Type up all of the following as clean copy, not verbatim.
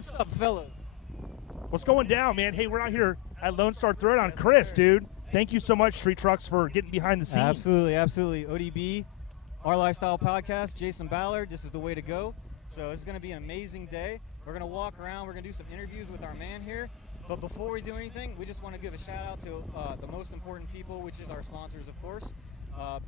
What's up, fellas? What's going down, man? Hey, we're out here at Lone Star Throwdown. Chris, dude, thank you so much, Street Trucks, for getting behind the scenes. Absolutely, absolutely. ODB, Our Lifestyle Podcast, Jason Ballard, this is the way to go. So it's going to be an amazing day. We're going to walk around. We're going to do some interviews with our man here. But before we do anything, we just want to give a shout out to the most important people, which is our sponsors, of course.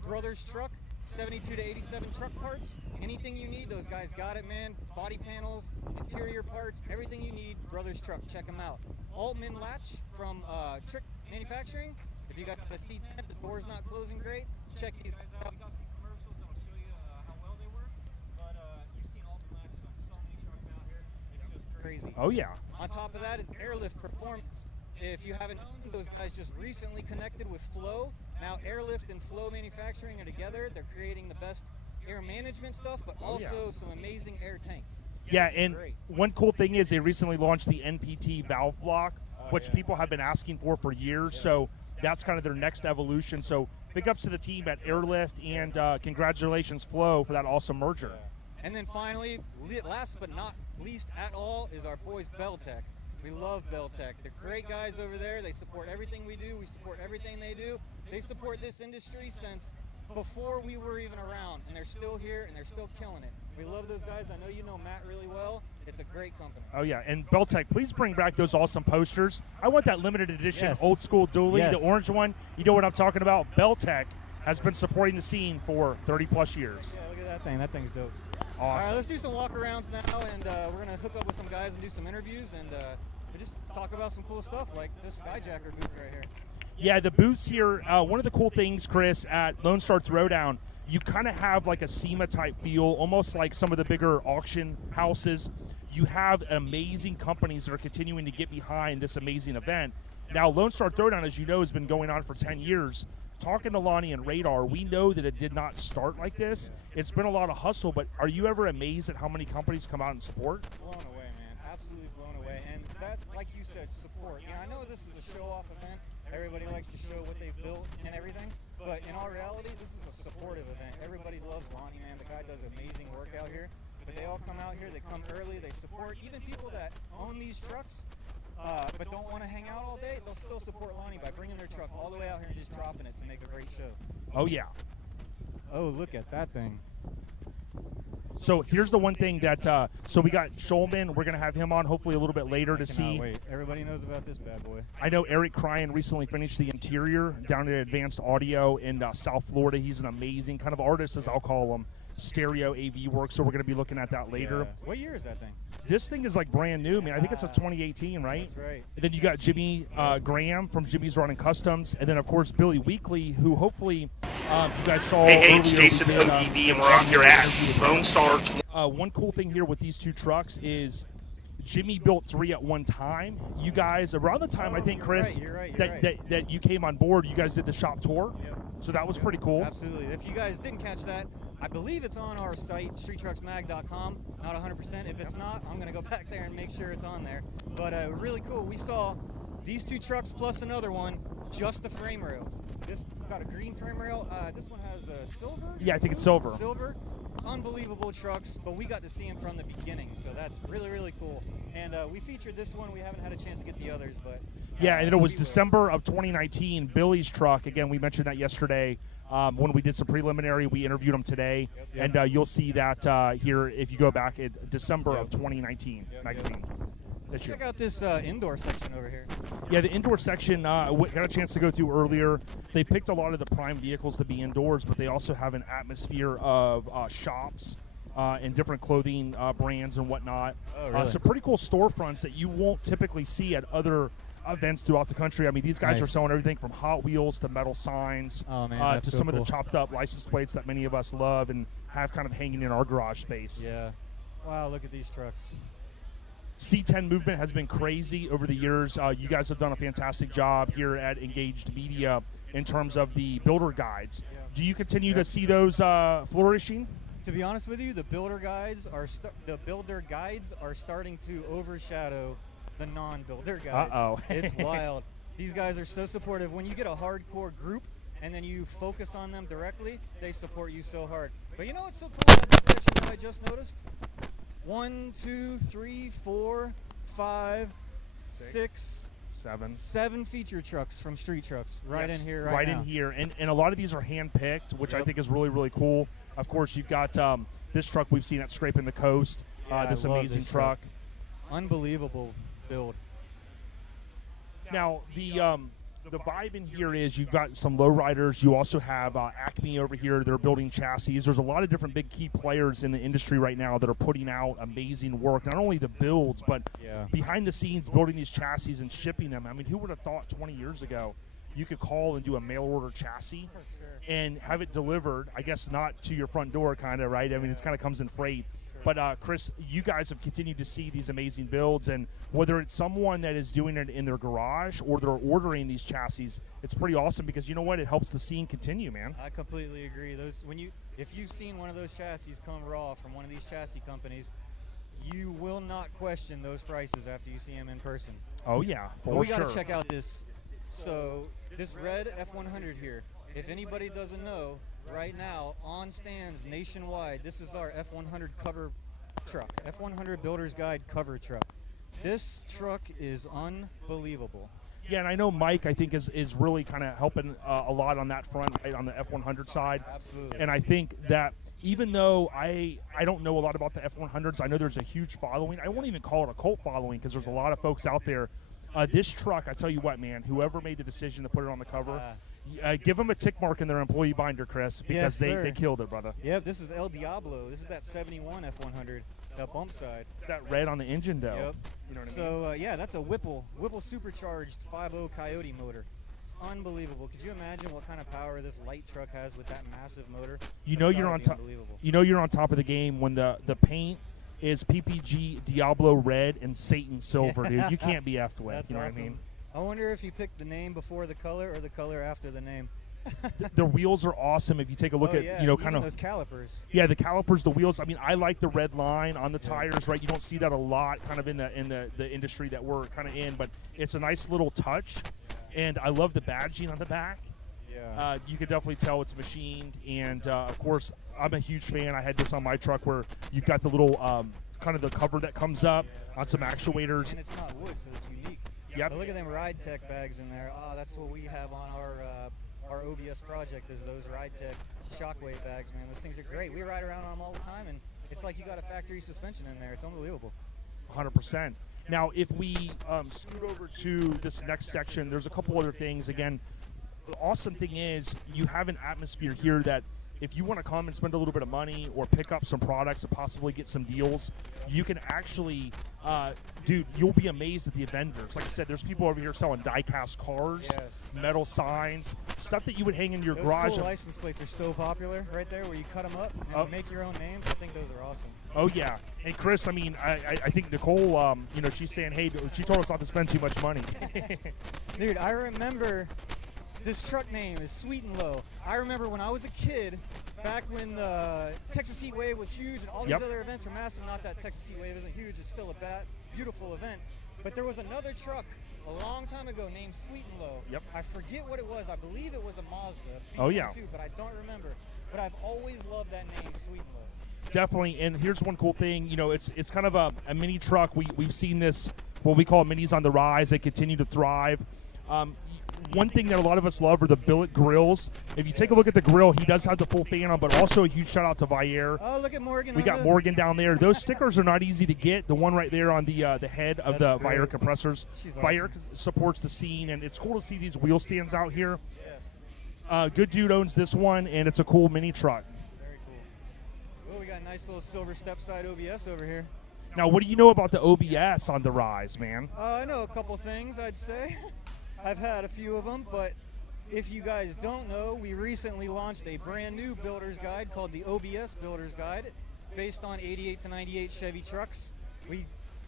Brothers Truck, 72 to 87 truck parts. Anything you need, those guys got it, man. Body panels, interior parts, everything you need, Brothers Truck. Check them out. Altman Latch from Trick Manufacturing. If you got the C10, the door's not closing great, check these out. We got some commercials that'll show you how well they work. But you've seen Altman Latches on so many trucks out here. It's just Crazy. Oh, yeah. On top of that is Airlift Performance. If you haven't known, those guys just recently connected with Flow. Now Airlift and Flow Manufacturing are together. They're creating the best air management stuff, but also some amazing air tanks. Yeah, and one cool thing is they recently launched the NPT valve block, which people have been asking for years. So that's kind of their next evolution. So big ups to the team at Airlift, and congratulations, Flow, for that awesome merger. And then finally, last but not least at all, is our boys Beltec. We love Beltec. They're great guys over there. They support everything we do. We support everything they do. They support this industry since before we were even around, and they're still here, and they're still killing it. We love those guys. I know you know Matt really well. It's a great company. Oh, yeah. And Beltec, please bring back those awesome posters. I want that limited edition old school dually, the orange one. You know what I'm talking about? Beltec has been supporting the scene for 30-plus years. Yeah, look at that thing. That thing's dope. Awesome. All right, let's do some walk-arounds now, and we're going to hook up with some guys and do some interviews, and we just talk about some cool stuff like this Skyjacker booth right here. Yeah, the booths here, one of the cool things, Chris, at Lone Star Throwdown, you kind of have like a SEMA-type feel, almost like some of the bigger auction houses. You have amazing companies that are continuing to get behind this amazing event. Now, Lone Star Throwdown, as you know, has been going on for 10 years. Talking to Lonnie and Radar, we know that it did not start like this. It's been a lot of hustle, but are you ever amazed at how many companies come out and support? Blown away, man. Absolutely blown away. And that, like you said, support. Yeah, I know this is a show-off event. Everybody likes to show what they've built and everything. But in all reality, this is a supportive event. Everybody loves Lonnie, man. The guy does amazing work out here. But they all come out here. They come early. They support. Even people that own these trucks but don't want to hang out all day, they'll still support Lonnie by bringing their truck all the way out here and just dropping it to make a great show. Oh, yeah. Oh, look at that thing. So here's the one thing that, so we got Schulman. We're going to have him on hopefully a little bit later to see. Wait. Everybody knows about this bad boy. I know Eric Cryan recently finished the interior down at Advanced Audio in South Florida. He's an amazing kind of artist, as I'll call him, stereo AV work. So we're going to be looking at that later. Yeah. What year is that thing? This thing is like brand new, man. I think it's a 2018, right? That's right. And then you got Jimmy Graham from Jimmy's Running Customs, and then of course Billy Weekly, who hopefully you guys saw. Hey, it's Jason ODB, and we're out here at Lone Star. One cool thing here with these two trucks is Jimmy built 3 at one time. You guys, around the time I think, Chris, you're right. that you came on board, you guys did the shop tour. Yep. So that was pretty cool. Absolutely. If you guys didn't catch that, I believe it's on our site, streettrucksmag.com. Not 100%. If it's not, I'm going to go back there and make sure it's on there. But really cool. We saw these 2 trucks plus another one, just the frame rail. This got a green frame rail. This one has a silver. Yeah, I think it's silver. Silver. Unbelievable trucks, but we got to see them from the beginning, so that's really, really cool. And we featured this one. We haven't had a chance to get the others, but yeah, and it was December of 2019. Billy's truck. Again, we mentioned that yesterday when we did some preliminary. We interviewed him today, and you'll see that here if you go back at December of 2019 magazine. Check out this indoor section over here. Yeah, the indoor section, we got a chance to go through earlier. They picked a lot of the prime vehicles to be indoors, but they also have an atmosphere of shops and different clothing brands and whatnot. Oh, really? So pretty cool storefronts that you won't typically see at other events throughout the country. I mean, these guys are selling everything from Hot Wheels to metal signs to some of the chopped up license plates that many of us love and have kind of hanging in our garage space. Yeah. Wow, look at these trucks. C10 movement has been crazy over the years. You guys have done a fantastic job here at Engaged Media in terms of the builder guides. Yeah. Do you continue to see those flourishing? To be honest with you, the builder guides are starting to overshadow the non-builder guides. Uh-oh. It's wild. These guys are so supportive. When you get a hardcore group and then you focus on them directly, they support you so hard. But you know what's so cool about this section that I just noticed? 1, 2, 3, 4, 5, 6, 7 feature trucks from Street Trucks right in here right now. in here, and a lot of these are hand picked, which I think is really, really cool. Of course, you've got this truck we've seen at Scraping the Coast. Yeah, this I love amazing this truck. Unbelievable build. Now the vibe in here is you've got some lowriders. You also have Acme over here. They're building chassis. There's a lot of different big key players in the industry right now that are putting out amazing work. Not only the builds, but behind the scenes building these chassis and shipping them. I mean, who would have thought 20 years ago you could call and do a mail order chassis and have it delivered? I guess not to your front door, kind of, right? I mean, it kind of comes in freight. But, Chris, you guys have continued to see these amazing builds, and whether it's someone that is doing it in their garage or they're ordering these chassis, it's pretty awesome because, you know what, it helps the scene continue, man. I completely agree. If you've seen one of those chassis come raw from one of these chassis companies, you will not question those prices after you see them in person. Oh, yeah, for we sure. got to check out this. So this red F100 here, if anybody doesn't know, right now on stands nationwide, this is our F100 cover truck, F100 Builder's Guide cover truck. This truck is unbelievable. Yeah, and I know Mike, I think, is really kind of helping a lot on that front, right, on the F100 side. Absolutely. And I think that even though I don't know a lot about the F100s, I know there's a huge following. I won't even call it a cult following because there's a lot of folks out there. This truck, I tell you what, man, whoever made the decision to put it on the cover, give them a tick mark in their employee binder, Chris, because they killed it, brother. Yep, this is El Diablo. This is that 71 F100, that bump side. That red on the engine, though. Yep. You know what I mean? Yeah, that's a Whipple supercharged 5.0 Coyote motor. It's unbelievable. Could you imagine what kind of power this light truck has with that massive motor? You know you're on top. You know you're on top of the game when the paint is PPG Diablo red and Satan silver, dude. You can't be effed with. That's you know awesome. what I mean? I wonder if you picked the name before the color or the color after the name. The wheels are awesome. If you take a look at, kind of those calipers. Yeah, the calipers, the wheels. I mean, I like the red line on the tires, right? You don't see that a lot, kind of in the industry that we're kind of in, but it's a nice little touch, and I love the badging on the back. Yeah. You can definitely tell it's machined, and of course, I'm a huge fan. I had this on my truck where you've got the little kind of the cover that comes up on some actuators. And it's not wood, so it's unique. Yep. But look at them Ride Tech bags in there. Oh, that's what we have on our OBS project is those Ride Tech Shockwave bags, man. Those things are great. We ride around on them all the time, and it's like you got a factory suspension in there. It's unbelievable. 100%. Now, if we scoot over to this next section, there's a couple other things. Again, the awesome thing is you have an atmosphere here that if you want to come and spend a little bit of money or pick up some products and possibly get some deals, you can actually, dude, you'll be amazed at the vendors. Like I said, there's people over here selling die-cast cars, metal signs, stuff that you would hang in your garage. Those cool license plates are so popular right there where you cut them up and make your own names. I think those are awesome. Oh, yeah. And, Chris, I mean, I think Nicole, she's saying, hey, she told us not to spend too much money. Dude, I remember this truck name is Sweet and Low. I remember when I was a kid, back when the Texas Heat Wave was huge and all these other events were massive. Not that Texas Heat Wave isn't huge, it's still a beautiful event. But there was another truck a long time ago named Sweet and Low. Yep. I forget what it was. I believe it was a Mazda. Oh, yeah. But I don't remember. But I've always loved that name, Sweet and Low. Definitely, and here's one cool thing. It's kind of a mini truck. We've seen this, what we call minis on the rise. They continue to thrive. One thing that a lot of us love are the billet grills. If you take a look at the grill, he does have the full fan on, but also a huge shout out to Vayer. Oh, look at Morgan. We got Morgan down there. Those stickers are not easy to get. The one right there on the head of the Vayer compressors. Vayer supports the scene, and it's cool to see these wheel stands out here. Good dude owns this one, and it's a cool mini truck. Very cool. Oh, we got a nice little silver step side OBS over here. Now, what do you know about the OBS on the rise, man? I know a couple things, I'd say. I've had a few of them, but if you guys don't know, we recently launched a brand new builder's guide called the OBS Builder's Guide, based on 88 to 98 Chevy trucks. We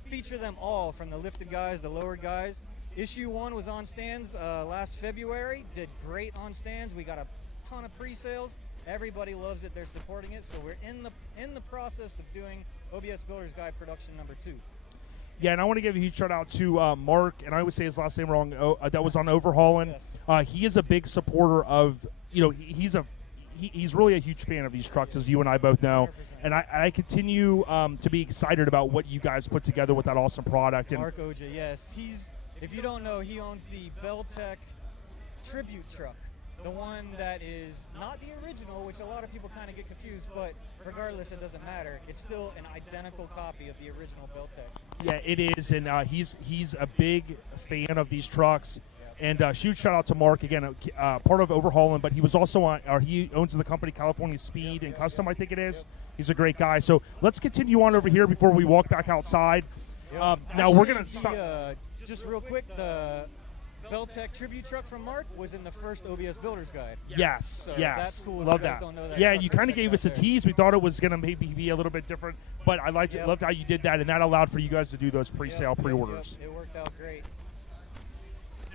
feature them all, from the lifted guys, the lowered guys. Issue 1 was on stands last February, did great on stands. We got a ton of pre-sales. Everybody loves it, they're supporting it, so we're in the process of doing OBS Builder's Guide production number 2. Yeah, and I want to give a huge shout out to Mark, and I always say his last name wrong. That was on Overhauling. Yes. He is a big supporter of. He's he's really a huge fan of these trucks, as you and I both know. 100%. And I continue to be excited about what you guys put together with that awesome product. And Mark Oja, yes. If you don't know, he owns the Beltec tribute truck. The one that is not the original, which a lot of people kind of get confused, but regardless, it doesn't matter. It's still an identical copy of the original Beltec. yeah, it is. And he's a big fan of these trucks. And huge shout out to Mark again, part of Overhauling, but he was also he owns the company California Speed and Custom, I think it is. He's a great guy. So let's continue on over here before we walk back outside. Now we're gonna stop. Just real quick, the Beltec tribute truck from Mark was in the first OBS Builders Guide. Yes, So yes, that's cool if love you guys that. don't know that Yeah, truck, and you go kind of check gave that us a there. tease. We thought it was gonna maybe be a little bit different, but I loved how you did that, and that allowed for you guys to do those pre-sale Yep, pre-orders. It worked out great.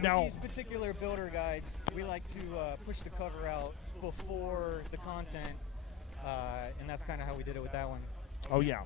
Now- With these particular builder guides, we like to push the cover out before the content, and that's kind of how we did it with that one. Oh yeah.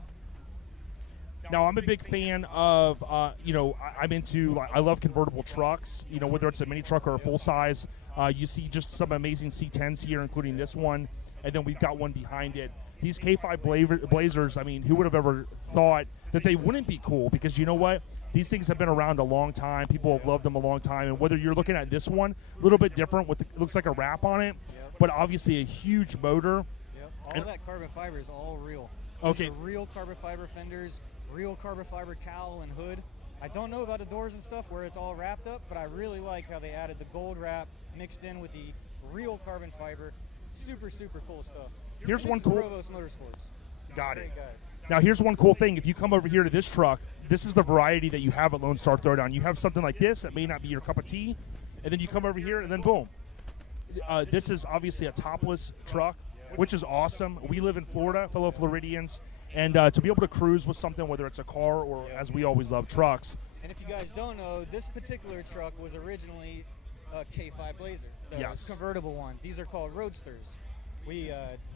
Now I'm a big fan of, I'm into, I love convertible trucks. Whether it's a mini truck or a full size. You see just some amazing C10s here, including this one, and then we've got one behind it. These K5 Blazers, I mean, who would have ever thought that they wouldn't be cool? Because you know what? These things have been around a long time. People have loved them a long time. And whether you're looking at this one, a little bit different, with looks like a wrap on it, but obviously a huge motor. Yep. All And- that carbon fiber is all real. These Okay. are real carbon fiber fenders, real carbon fiber cowl and hood. I don't know about the doors and stuff where it's all wrapped up, but I really like how they added the gold wrap mixed in with the real carbon fiber. Super, super cool stuff. Here's This one is cool. Provost Motorsports. Got it. Great guy. Now, here's one cool thing. If you come over here to this truck, this is the variety that you have at Lone Star Throwdown. You have something like this that may not be your cup of tea, and then you come over here, and then boom. This is obviously a topless truck, which is awesome. We live in Florida, fellow Floridians, and to be able to cruise with something, whether it's a car or, as we always love, trucks. And if you guys don't know, this particular truck was originally a K5 Blazer, the Yes. convertible one. These are called roadsters. We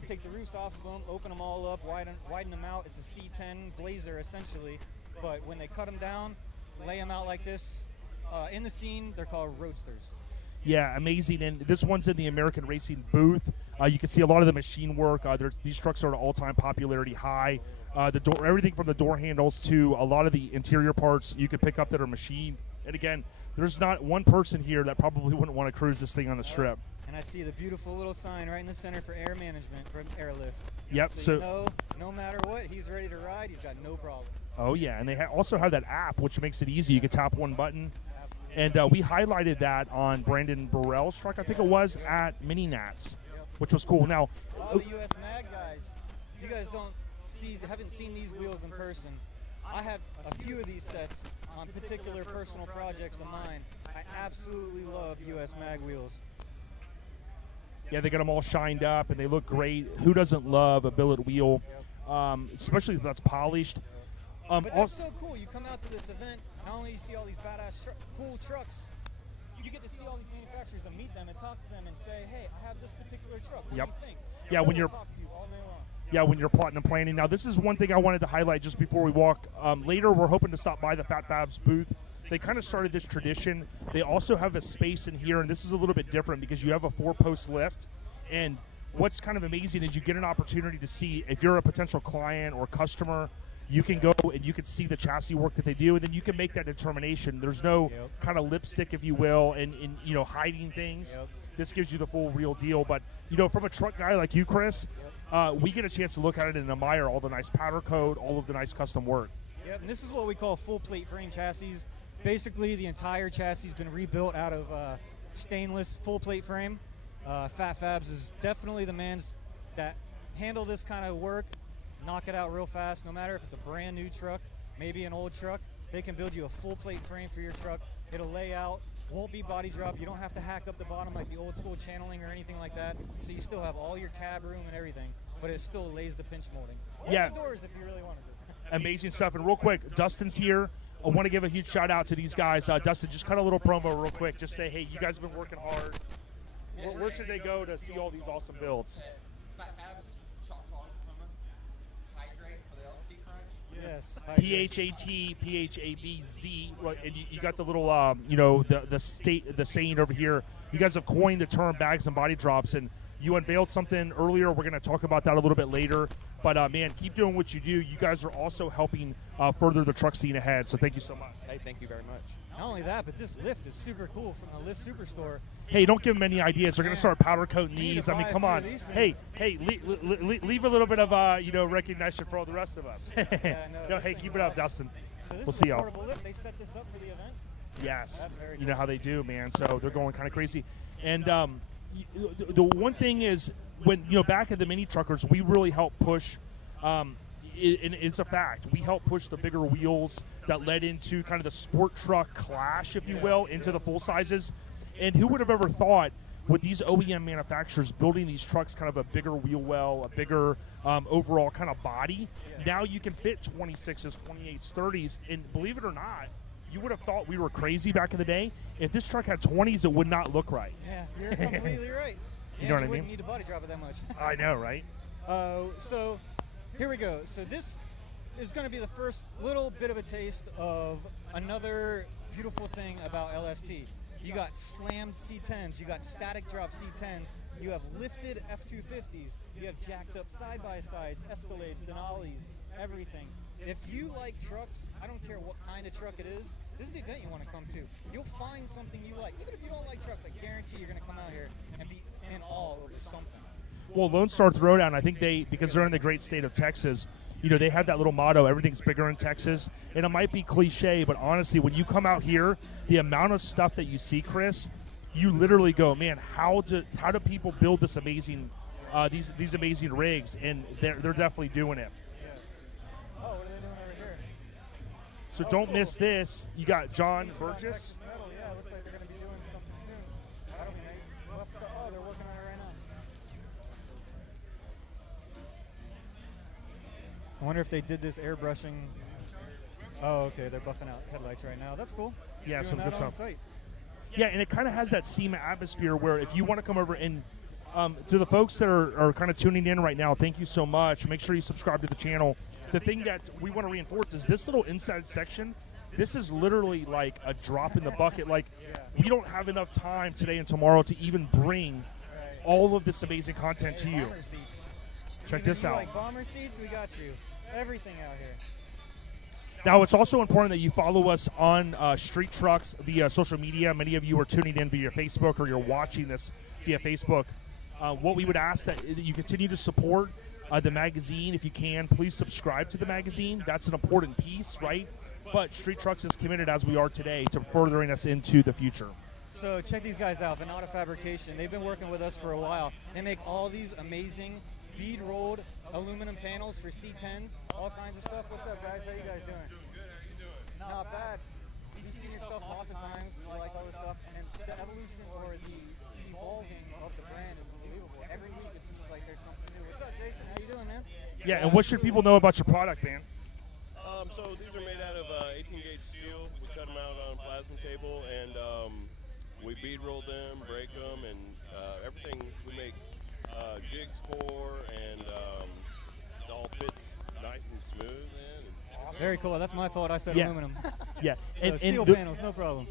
take the roofs off of them, open them all up, widen them out. It's a C10 Blazer essentially, but when they cut them down, lay them out like this, in the scene, they're called roadsters. Yeah, amazing. And this one's in the American Racing booth. You can see a lot of the machine work. These trucks are at all-time popularity high. The door, everything from the door handles to a lot of the interior parts you could pick up that are machined. And again, there's not one person here that probably wouldn't want to cruise this thing on the strip. And I see the beautiful little sign right in the center for air management from Airlift. Yep. So So, you know, no matter what, he's ready to ride. He's got no problem. oh yeah, and they also have that app, which makes it easy. You can tap one button, and we highlighted that on Brandon Burrell's truck, I think it was, at Mini Nats, which was cool. Now, A lot of the US Mag guys, you guys haven't seen these wheels in person. I have a few of these sets on particular personal projects of mine. I absolutely love US Mag wheels. yeah, they got them all shined up, and they look great. Who doesn't love a billet wheel, especially if that's polished? But that's so cool. You come out to this event, not only you see all these badass cool trucks, you get to see all these manufacturers and meet them and talk to them and say, hey, I have this particular truck. What Yep. do you think? Yeah, when They'll you're- talk to you all day long. Yeah, when you're plotting and planning. Now, this is one thing I wanted to highlight just before we walk. Later, we're hoping to stop by the Phat Phabz booth. They kind of started this tradition. They also have a space in here, and this is a little bit different because you have a 4-post lift. And what's kind of amazing is you get an opportunity to see, if you're a potential client or customer, you can go and you can see the chassis work that they do, and then you can make that determination. There's no kind of lipstick, if you will, and hiding things. Yep. This gives you the full real deal. But, from a truck guy like you, Chris, we get a chance to look at it and admire all the nice powder coat, all of the nice custom work. Yep, and this is what we call full plate frame chassis. Basically, the entire chassis has been rebuilt out of stainless full plate frame. Phat Phabz is definitely the mans that handle this kind of work, knock it out real fast. No matter if it's a brand new truck, maybe an old truck, they can build you a full plate frame for your truck. It'll lay out, won't be body drop. You don't have to hack up the bottom like the old school channeling or anything like that. So you still have all your cab room and everything, but it still lays the pinch molding. Or Yeah. the doors if you really wanted to. Amazing stuff. And real quick, Dustin's here. I want to give a huge shout out to these guys. Dustin, just cut a little promo real quick. Just say, hey, you guys have been working hard. Where should they go to see all these awesome builds? Phat Phabz, Choctaw, Oklahoma. High grade for the LT crunch. Yes. PHAT, PHABZ, and you got the little, the saying over here. You guys have coined the term bags and body drops, and You unveiled something earlier. We're going to talk about that a little bit later. But, man, keep doing what you do. You guys are also helping further the truck scene ahead, so thank you so much. Hey, thank you very much. Not only that, but this lift is super cool from the Lift Superstore. Hey, don't give them any ideas. They're going to start powder coating You need these. to I mean, buy a come few on. of these Hey, leave a little bit of you know, recognition for all the rest of us. no, No, this hey, thing keep is it up, awesome. Dustin. So this We'll is see a y'all. portable lift. They set this up for the event. Yes, That's very you know cool. how they do, man. So they're going kind of crazy. And the one thing is, when back at the mini truckers, we really help push. And it's a fact. We help push the bigger wheels that led into kind of the sport truck clash, if you will, into the full sizes. And who would have ever thought, with these OEM manufacturers building these trucks, kind of a bigger wheel well, a bigger overall kind of body, now you can fit 26s, 28s, 30s, and believe it or not, you would have thought we were crazy back in the day. If this truck had 20s, it would not look right. Yeah, you're completely right. You know what I wouldn't mean? need to body drop it that much. I know, right? So here we go. So this is going to be the first little bit of a taste of another beautiful thing about LST. You got slammed C10s, you got static drop C10s, you have lifted F250s, you have jacked up side-by-sides, Escalades, Denali's, everything. If you like trucks, I don't care what kind of truck it is, this is the event you want to come to. You'll find something you like. Even if you don't like trucks, I guarantee you're going to come out here and be in awe over something. Well, Lone Star Throwdown, I think because they're in the great state of Texas, they have that little motto, everything's bigger in Texas. And it might be cliche, but honestly, when you come out here, the amount of stuff that you see, Chris, you literally go, man, how do people build this amazing, these amazing rigs? And they're definitely doing it. Yes. Oh, what are they doing over here? So don't miss this. You got John Burgess. Texas Metal, yeah, looks like they're going to be doing something soon. That'll be nice. We'll have to go. Oh, they're working on it right now. I wonder if they did this airbrushing. Oh, okay, they're buffing out headlights right now. That's cool. Yeah, Doing some that good on stuff. site. Yeah, and it kind of has that SEMA atmosphere where if you want to come over and to the folks that are kind of tuning in right now, thank you so much. Make sure you subscribe to the channel. The thing that we want to reinforce is this little inside section. This is literally like a drop in the bucket. Like, we don't have enough time today and tomorrow to even bring all of this amazing content to you. Bomber seats. Check If this you out. like bomber seats, we got you. Everything out here. Now, it's also important that you follow us on Street Trucks via social media. Many of you are tuning in via Facebook, or you're watching this via Facebook. What we would ask that you continue to support the magazine. If you can, please subscribe to the magazine. That's an important piece, right? But Street Trucks is committed, as we are today, to furthering us into the future. So check these guys out, Fabrication. They've been working with us for a while. They make all these amazing bead-rolled aluminum panels for C10s, all kinds of stuff. What's up, guys? How you guys doing? Good, how you doing? Not bad. You've seen your stuff lots of times. I like all this stuff. And the evolution or the evolving of the brand is unbelievable. Every week it seems like there's something new. What's up, Jason? How you doing, man? Yeah, and what should people know about your product, man? So these are made out of 18-gauge steel. We cut them out on a plasma table, and we bead roll them, break them, and everything we make jigs for, and it all fits nice and smooth. Man. Very cool. That's my fault. I said Yeah. aluminum. Yeah, So steel the- panels, no problem.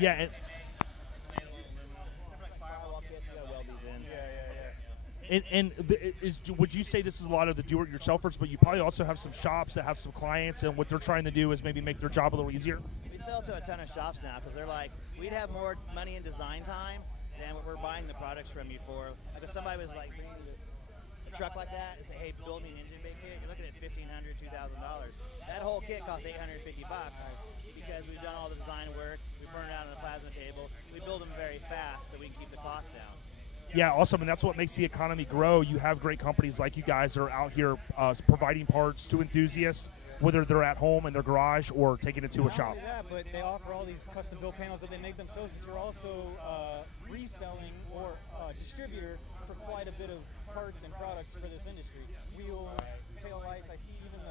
yeah, and, would you say this is a lot of the do-it-yourselfers, but you probably also have some shops that have some clients, and what they're trying to do is maybe make their job a little easier? We sell to a ton of shops now because they're like, we'd have more money in design time than what we're buying the products from you for. Like if somebody was like bringing a truck like that and say, hey, build me an engine bay kit, you're looking at $1,500, $2,000. That whole kit costs $850 because we've done all the design work, we burn it out on the plasma table, we build them very fast so we can keep the cost down. Yeah, awesome, and that's what makes the economy grow. You have great companies like you guys that are out here providing parts to enthusiasts, whether they're at home in their garage or taking it to a shop. Not only that, but they offer all these custom-built panels that they make themselves, but you're also reselling or distributor for quite a bit of parts and products for this industry. Wheels, tail lights. I see even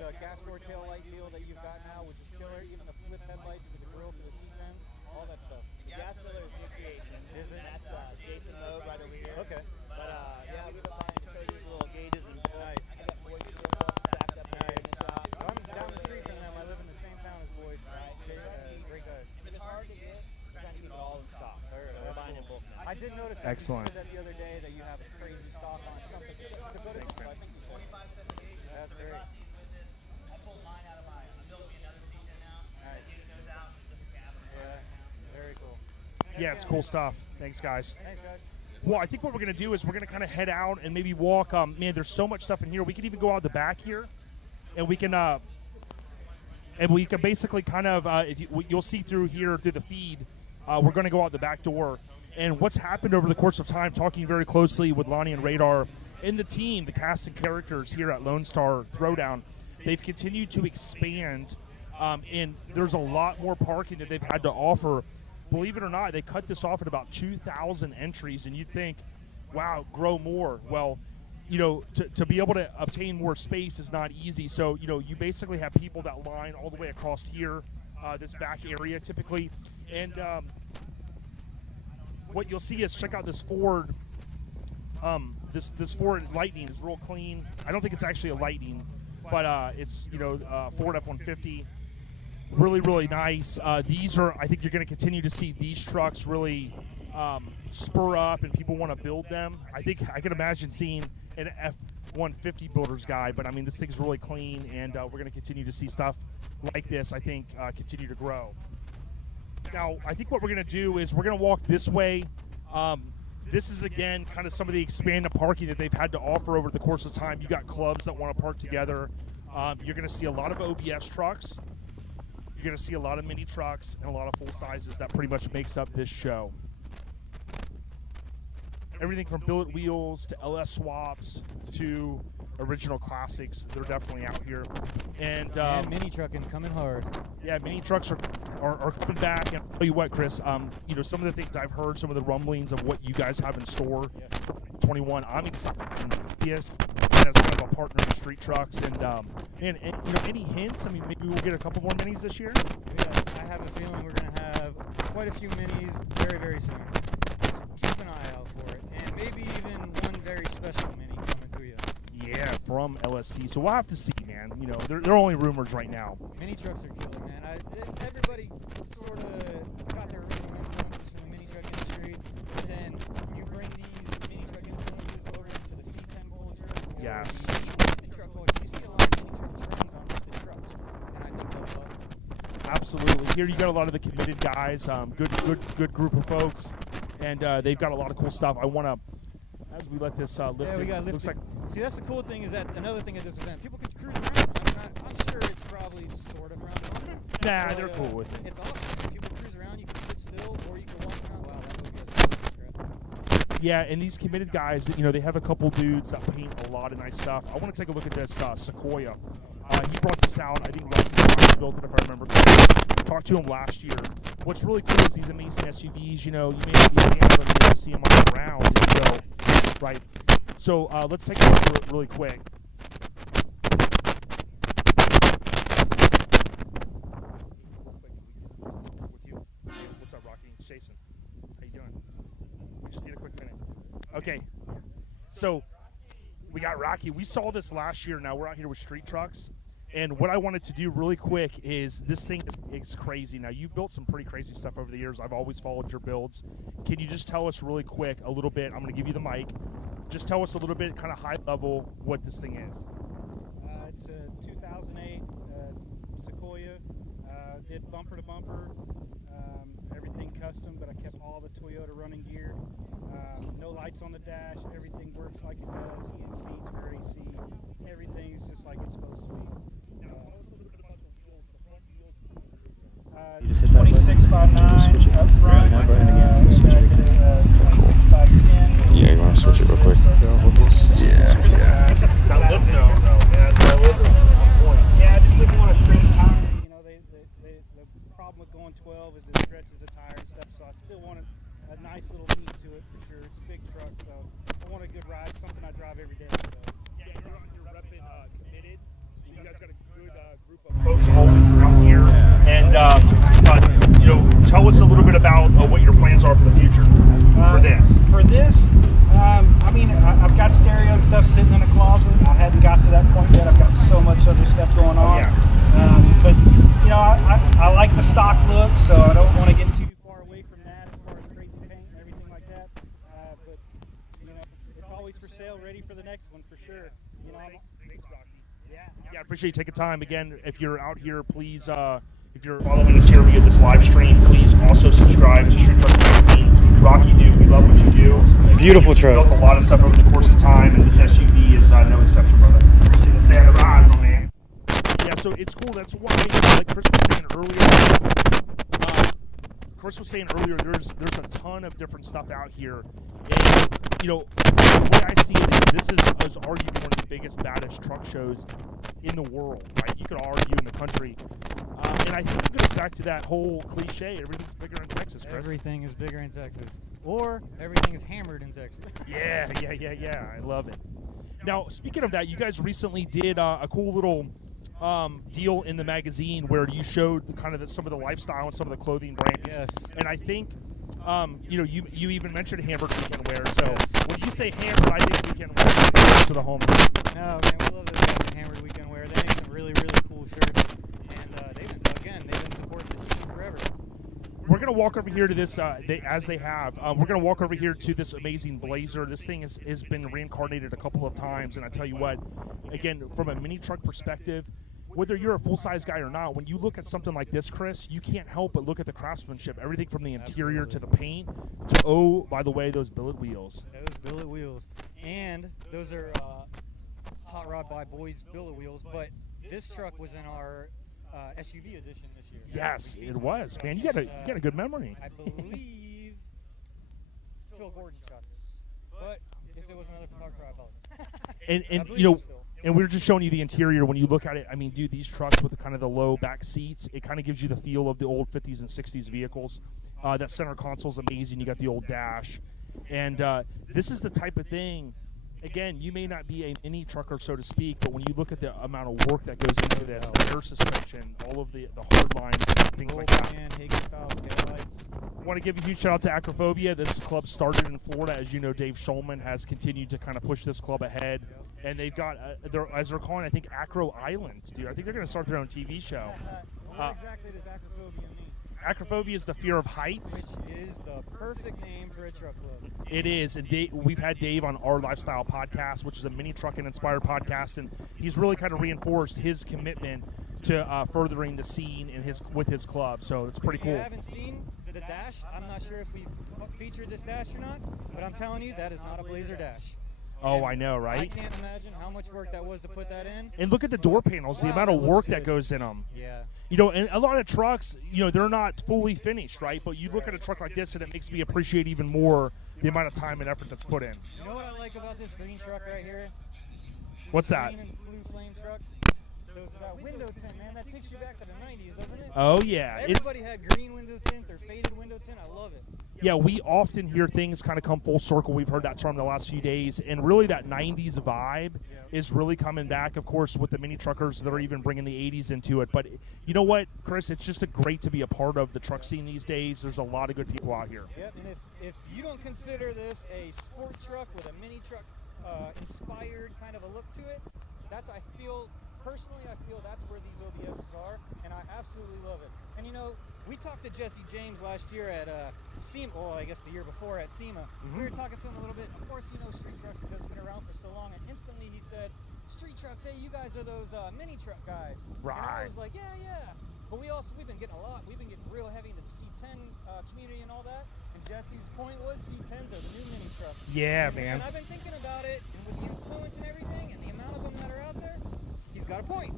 the gas door tail light deal that you've got now, which is killer. Even the flip headlights for the grill for the C10s, all that stuff. The gas filler is new creation. Is it? That's Jason Mode right over here. Okay. But yeah, we've been buying these little gauges and Nice. I got 40 vehicles stacked up here in the shop. I'm down the street from them. I live in the same town as Boyd. Great guys. If it's hard to get, we're trying to keep it all in stock. So we're buying in bulk now. I did notice Excellent. You said that the other day that you have a crazy stock on something. Thanks, man. I think you said. 25 cents a gauge. That's great. I pulled mine out of my. I'm building me another season now. Nice. It goes out. Just a cab. Yeah, very cool. Yeah, it's cool stuff. Thanks, guys. Thanks, guys. Well, I think what we're going to do is we're going to kind of head out and maybe walk. Man, there's so much stuff in here. We can even go out the back here, and we can basically kind of you'll see through here through the feed. We're going to go out the back door. And what's happened over the course of time, talking very closely with Lonnie and Radar and the team, the cast and characters here at Lone Star Throwdown, they've continued to expand, and there's a lot more parking that they've had to offer. Believe it or not, they cut this off at about 2,000 entries, and you'd think, wow, grow more. Well, to be able to obtain more space is not easy. So, you basically have people that line all the way across here, this back area typically, and what you'll see is check out this Ford. This Ford Lightning is real clean. I don't think it's actually a Lightning, but it's Ford F-150. Really, really nice. These are, I think you're going to continue to see these trucks really spur up, and people want to build them. I think I can imagine seeing an F-150 builder's guide, but I mean this thing's really clean, and we're going to continue to see stuff like this. I think continue to grow. Now, I think what we're going to do is we're going to walk this way. This is, again, kind of some of the expanded parking that they've had to offer over the course of time. You got clubs that want to park together. You're going to see a lot of OBS trucks. You're going to see a lot of mini trucks and a lot of full sizes. That pretty much makes up this show. Everything from billet wheels to LS swaps to original classics. They're definitely out here. And mini trucking coming hard. Yeah, mini trucks are coming back. And I'll tell you what, Chris, some of the things I've heard, some of the rumblings of what you guys have in store, 21. I'm excited. Yes, as kind of a partner in Street Trucks, and any hints? I mean, maybe we'll get a couple more minis this year. Yes, I have a feeling we're going to have quite a few minis very, very soon. Just keep an eye out for it, and maybe even one very special mini coming to you. Yeah, from LSC. So we'll have to see, man. They're only rumors right now. Mini trucks are killer, man. Everybody sort of got their original influences from the mini truck industry, but then you bring these mini truck influences over into the C10 Bulger. Yes. The truck culture. You see a lot of mini truck trends on the trucks, and I think they'll love it. Absolutely. Here you got a lot of the committed guys, good group of folks, and they've got a lot of cool stuff. I want to, as we let this lift. Yeah, we got looks like. See, that's the cool thing is that another thing at this event, people can cruise around. I'm sure it's probably sort of round. Nah, they're cool with it. It's awesome. People cruise around. You can sit still, or you can walk around. Wow, that movie has Yeah, and these committed guys, they have a couple dudes that paint a lot of nice stuff. I want to take a look at this Sequoia. He brought this out. I think Rocky built it, if I remember correctly. Talked to him last year. What's really cool is these amazing SUVs. You may not be a fan of them, you don't see them on the ground, and you go, right? So let's take a look at it really quick. What's up, Rocky? It's Jason. How you doing? We just need a quick minute. Okay. So we got Rocky. We saw this last year. Now we're out here with Street Trucks. And what I wanted to do really quick is this thing is crazy. Now, you've built some pretty crazy stuff over the years. I've always followed your builds. Can you just tell us really quick a little bit? I'm going to give you the mic. Just tell us a little bit, kind of high level, what this thing is. It's a 2008 Sequoia. Did bumper to bumper. Everything custom, but I kept all the Toyota running gear. No lights on the dash. Everything works like it does. Heated seats, rear AC. Everything's just like it's supposed to be. You just hit that 26 by 9 switch it. up front. That button again. Switch it again. 26 by 10. Yeah, you want to switch it real quick? Yeah. That lip dome, though, man. That lip dome is on point. Yeah, I just didn't want to stretch tire. The problem with going 12 is it stretches the tire and stuff, so I still wanted a nice little heat to it for sure. It's a big truck, so I want a good ride, something I drive every day. So. Yeah, you're repping committed. So you guys got a good group of folks always out here. And, tell us a little bit about what your plans are for the future for this. For this, I've got stereo stuff sitting in a closet. I hadn't got to that point yet. I've got so much other stuff going on. But I like the stock look, so I don't want to get too far away from that as far as crazy paint and everything like that. always for sale, ready for the next one for sure. You know, Thanks, Rocky. yeah. Yeah, I appreciate you taking time. Again, if you're out here, please, if you're following us here via this live stream, please also subscribe to Street Truck Magazine. Rocky, dude, we love what you do. Beautiful truck. You've built a lot of stuff over the course of time, and this SUV is no exception, brother. Stay on the rise, my man. Yeah, so it's cool. That's why, like Chris was saying earlier, there's a ton of different stuff out here. And, you know, the way I see it is this is arguably one of the biggest, baddest truck shows in the world, right? You could argue in the country. And I think it goes back to that whole cliche, everything's bigger in Texas, Chris. Everything is bigger in Texas. Or everything is hammered in Texas. Yeah. I love it. Now, speaking of that, you guys recently did a cool little deal in the magazine where you showed kind of some of the lifestyle and some of the clothing brands. Yes. And I think, you know, you even mentioned hammered weekend wear. So when you say hammered, I think weekend wear is to the home. No, man, we love those guys in hammered weekend wear. They make some really, really cool shirts. And they've been supporting the scene forever. We're going to walk over here to this, as they have. We're going to walk over here to this amazing Blazer. This thing has been reincarnated a couple of times. And I tell you what, again, from a mini truck perspective, whether you're a full-size guy or not, when you look at something like this, Chris, you can't help but look at the craftsmanship. Everything from the interior to the paint to, oh, by the way, those billet wheels. Those billet wheels. And those are Hot Rod by Boyd's billet wheels. But this truck was in our SUV edition this year. Yes, it was. Man, you got a good memory. I believe Phil Gordon shot this. But if it was another photographer, I apologize. And you know, and we were just showing you the interior. When you look at it, I mean, dude, these trucks with the kind of the low back seats, it kind of gives you the feel of the old 50s and 60s vehicles. That center console's amazing. You got the old dash. And this is the type of thing, again, you may not be a mini trucker, so to speak, but when you look at the amount of work that goes into this, the air suspension, all of the hard lines and things like that. I want to give a huge shout out to Acrophobia. This club started in Florida. As you know, Dave Schulman has continued to kind of push this club ahead. And they've got, as they're calling, I think, Acro Island, dude. I think they're going to start their own TV show. What exactly does Acrophobia mean? Acrophobia is the fear of heights. Which is the perfect name for a truck club. It is, and we've had Dave on Our Lifestyle podcast, which is a mini trucking inspired podcast, and he's really kind of reinforced his commitment to furthering the scene with his club. So it's pretty cool. If you haven't seen the dash, I'm not sure if we featured this dash or not, but I'm telling you, that is not a Blazer dash. Oh, I know, right? I can't imagine how much work that was to put that in. And look at the door panels, the amount of work that goes in them. Yeah. You know, and a lot of trucks, you know, they're not fully finished, right? But you look at a truck like this, and it makes me appreciate even more the amount of time and effort that's put in. You know what I like about this green truck right here? What's that? Green and blue flame truck. That window tint, man, that takes you back to the 90s, doesn't it? Oh, yeah. Everybody had green window tint or faded window tint. I love it. Yeah, we often hear things kind of come full circle. We've heard that term the last few days, and really that 90s vibe is really coming back, of course, with the mini truckers that are even bringing the 80s into it. But you know what, Chris? It's just great to be a part of the truck scene these days. There's a lot of good people out here. Yep, and if you don't consider this a sport truck with a mini truck inspired kind of a look to it, that's, I feel that's where these OBSs are, and I absolutely love it. And you know, we talked to Jesse James last year at SEMA, well, I guess the year before at SEMA. Mm-hmm. We were talking to him a little bit. Of course, you know Street Trucks because it's been around for so long, and instantly he said, Street Trucks, hey, you guys are those mini truck guys. Right. And I was like, yeah. But we've been getting real heavy into the C10 community and all that. And Jesse's point was C10s are the new mini trucks. Yeah, man. And I've been thinking about it, and with the influence and everything, and the amount of them that are out there, he's got a point.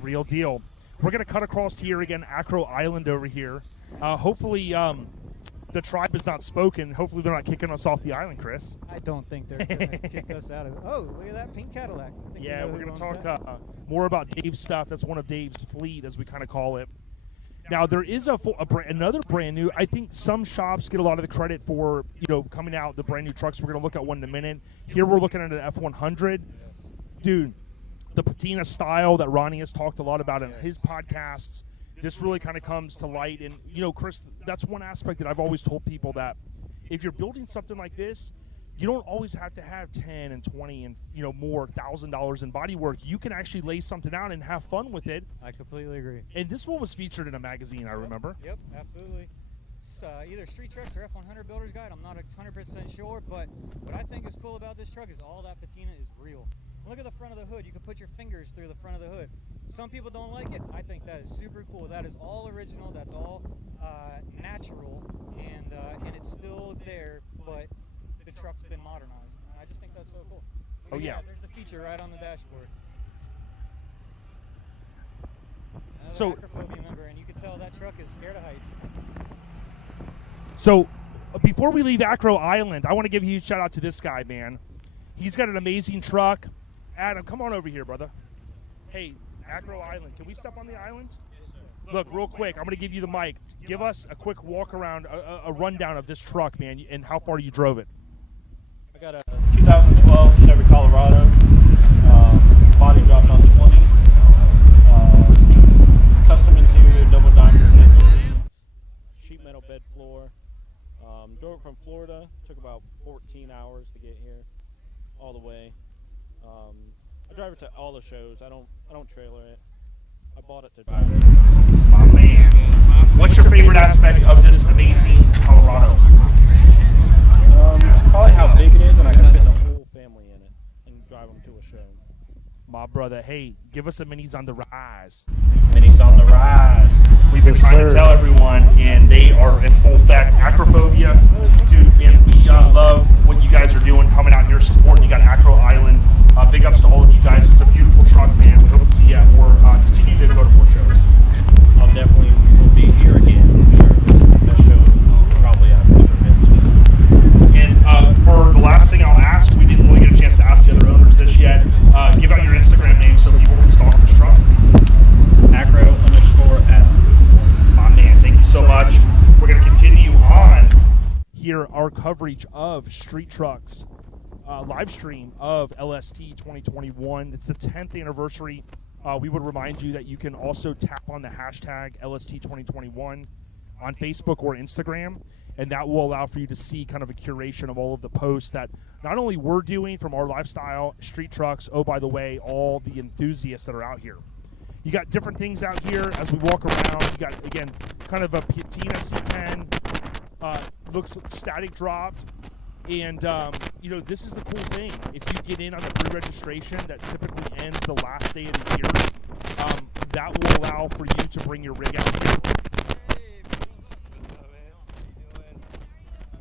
Real deal. We're going to cut across here again, Acro Island over here. Hopefully the tribe is not spoken. Hopefully they're not kicking us off the island, Chris. I don't think they're going to kick us out of it. Oh, look at that pink Cadillac. Yeah, we're going to talk more about Dave's stuff. That's one of Dave's fleet, as we kind of call it. Now, there is another brand new. I think some shops get a lot of the credit for, you know, coming out the brand new trucks. We're going to look at one in a minute. Here we're looking at an F100. Dude, the Patina style that Ronnie has talked a lot about in his podcasts, this really kind of comes to light. And, you know, Chris, that's one aspect that I've always told people, that if you're building something like this, you don't always have to have 10 and 20 and, you know, more $1,000 in body work. You can actually lay something out and have fun with it. I completely agree. And this one was featured in a magazine, I remember. Yep, absolutely. It's either Street Trucks or F100 Builder's Guide. I'm not 100% sure, but what I think is cool about this truck is all that patina is real. Look at the front of the hood. You can put your fingers through the front of the hood. Some people don't like it. I think that is super cool. That is all original. That's all natural, and it's still there, but the truck's been modernized. And I just think that's so cool. Oh, yeah. There's the feature right on the dashboard. Another So- Acrophobia member, and you can tell that truck is scared of heights. So before we leave Acro Island, I want to give a huge shout out to this guy, man. He's got an amazing truck. Adam, come on over here, brother. Hey, Acro Island. Can we step on the island? Look, real quick, I'm going to give you the mic. Give us a quick walk around, a rundown of this truck, man, and how far you drove it. I got a 2012 Chevy Colorado, body dropped on 20s, custom interior, double diamond seats, sheet metal bed floor. Drove it from Florida, took about 14 hours to get here, all the way. I drive it to all the shows. I don't trailer it. I bought it to drive it. My man. What's your favorite aspect of this amazing Colorado? Probably how big it is, and I can fit the whole family in it and drive them to a show. My brother, hey, give us a minis on the rise. Minis on the rise. We've been trying to tell everyone, and they are in full effect. Acrophobia, dude, man, we love what you guys are doing, coming out here, supporting. You got Acro Island. Big ups to all of you guys. It's a beautiful truck, man. We hope to see you at more. Continue to go to more shows. I'll definitely will be here again. I'm sure this is the best show probably I've ever been to. And for the last thing I'll ask, we didn't really get a chance to ask the other owners this yet. Give out your Instagram name so people can stalk this truck. Acro_Adam. My man, thank you so much. We're going to continue on here our coverage of Street Trucks live stream of LST 2021. It's the 10th anniversary. We would remind you that you can also tap on the hashtag LST 2021 on Facebook or Instagram, and that will allow for you to see kind of a curation of all of the posts that not only we're doing from our lifestyle, Street Trucks, oh, by the way, all the enthusiasts that are out here. You got different things out here as we walk around. You got, again, kind of a Patina C10, looks static dropped. And, this is the cool thing. If you get in on the pre-registration that typically ends the last day of the year, that will allow for you to bring your rig out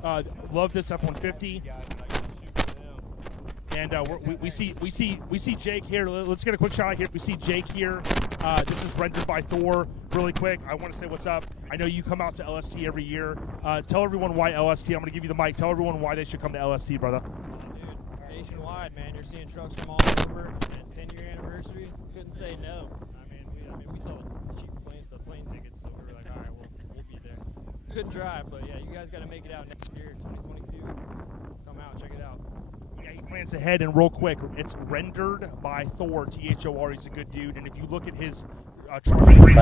here. Love this F-150. And we see Jake here. Let's get a quick shot here. We see Jake here. This is rendered by Thor. Really quick, I want to say what's up. I know you come out to LST every year. Tell everyone why LST. I'm going to give you the mic. Tell everyone why they should come to LST, brother. Dude, nationwide, man. You're seeing trucks from all over. And 10-year anniversary. Couldn't say no. I mean, we saw the plane tickets, so we were like, all right, we'll be there. Couldn't drive, but yeah, you guys got to make it out next year, 2022. Come out, check it out. Yeah, he plans ahead, and real quick, it's rendered by Thor, Thor. He's a good dude, and if you look at his truck renderings,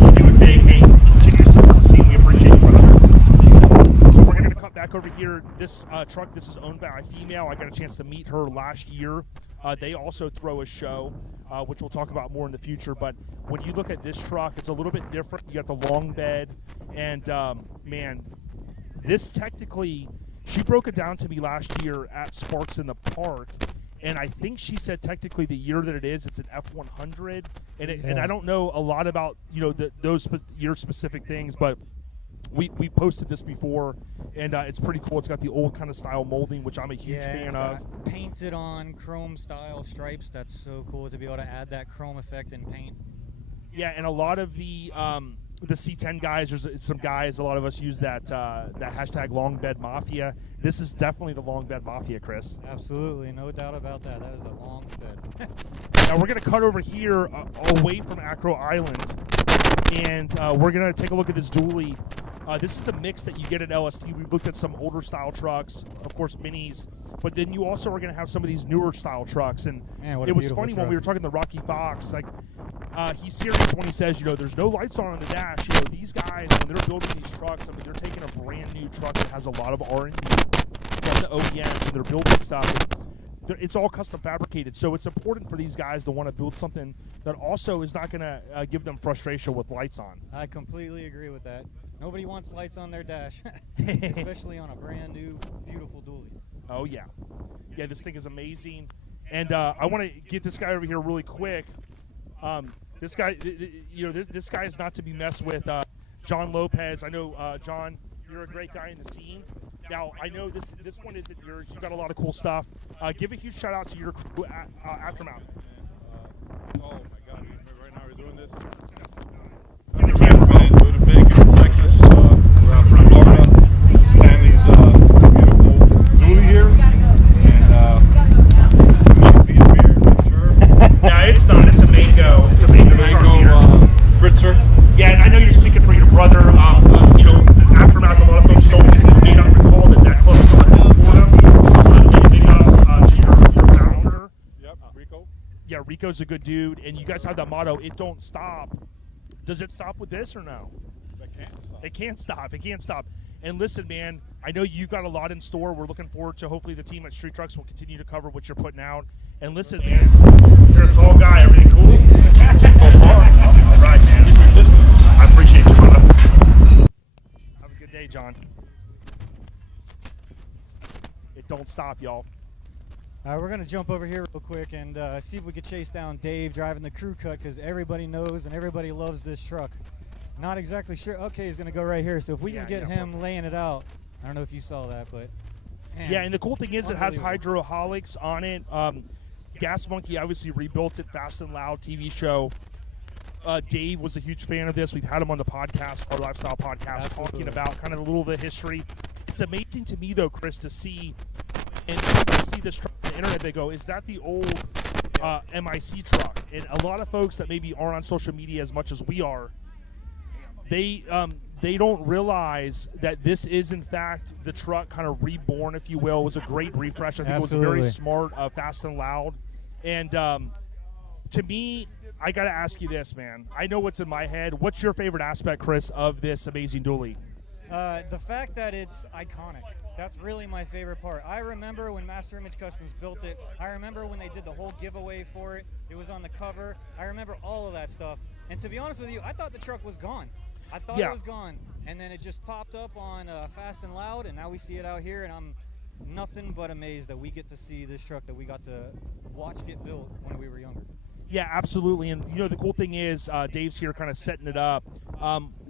we'll do a big, hey, continue to support the scene. We appreciate you, brother. So we're going to cut back over here. This truck, this is owned by a female. I got a chance to meet her last year. They also throw a show, which we'll talk about more in the future, but when you look at this truck, it's a little bit different. You got the long bed, and man, this technically... She broke it down to me last year at Sparks in the Park, and I think she said technically the year that it is, it's an F100, and I don't know a lot about those year specific things, but we posted this before, and it's pretty cool. It's got the old kind of style molding, which I'm a huge fan of. Painted on chrome style stripes. That's so cool to be able to add that chrome effect in paint. Yeah, and a lot of the C10 guys, there's some guys, a lot of us use that hashtag long bed mafia. This is definitely the long bed mafia, Chris. Absolutely, no doubt about that. That is a long bed. Now we're going to cut over here away from Acro Island, and we're going to take a look at this dually. This is the mix that you get at LST. We've looked at some older style trucks, of course minis, but then you also are going to have some of these newer style trucks. And man, it was funny when we were talking to Rocky Fox, like he's serious when he says, there's no lights on the dash. These guys, when they're building these trucks, I mean, they're taking a brand new truck that has a lot of R&D from the OEMs, and they're building stuff. And it's all custom fabricated, so it's important for these guys to want to build something that also is not going to give them frustration with lights on. I completely agree with that. Nobody wants lights on their dash, especially on a brand new, beautiful dually. Oh, yeah. Yeah, this thing is amazing. And I want to get this guy over here really quick. This guy, this guy is not to be messed with. John Lopez. I know, John, you're a great guy in the scene. Now, I know this one isn't yours. You've got a lot of cool stuff. Give a huge shout out to your crew at Aftermath. Oh my God! Right now we're doing this. I'm the cameraman, doing it big in Texas. We're out from Florida. Stanley's beautiful dually here, and this is a peanut beer, I'm sure. Yeah, it's not. It's a mango. It's a mango Fritzer. Yeah, and I know you're speaking for your brother. Aftermath, a lot of folks may not recall that that club started in Florida. Big ups to your founder. Yep, Rico. Yeah, Rico's a good dude, and you guys have that motto, "It don't stop." Does it stop with this or no? It can't stop. It can't stop. It can't stop. And listen, man, I know you've got a lot in store. We're looking forward to hopefully the team at Street Trucks will continue to cover what you're putting out. And listen, man, you're a tall guy. Everything cool? All right, man. I appreciate you, brother. Have a good day, John. It don't stop, y'all. We're going to jump over here real quick and see if we could chase down Dave driving the crew cut, because everybody knows and everybody loves this truck. Not exactly sure. Okay, he's going to go right here. So if we can get him laying it out. I don't know if you saw that, but man, yeah, and the cool thing is it has hydraulics on it. Gas Monkey obviously rebuilt it, Fast and Loud TV show. Dave was a huge fan of this. We've had him on the podcast, our lifestyle podcast, talking about kind of a little of the history. It's amazing to me, though, Chris, to see, and people see this truck on the internet, they go, is that the old MIC truck? And a lot of folks that maybe aren't on social media as much as we are, they don't realize that this is, in fact, the truck kind of reborn, if you will. It was a great refresh. I think it was very smart, Fast and Loud. And to me, I got to ask you this, man. I know what's in my head. What's your favorite aspect, Chris, of this amazing dually? The fact that it's iconic. That's really my favorite part. I remember when Master Image Customs built it. I remember when they did the whole giveaway for it. It was on the cover. I remember all of that stuff. And to be honest with you, I thought the truck was gone. I thought it was gone. And then it just popped up on Fast and Loud, and now we see it out here, and I'm nothing but amazed that we get to see this truck that we got to watch get built when we were younger. Yeah, absolutely. And, you know, the cool thing is Dave's here kind of setting it up.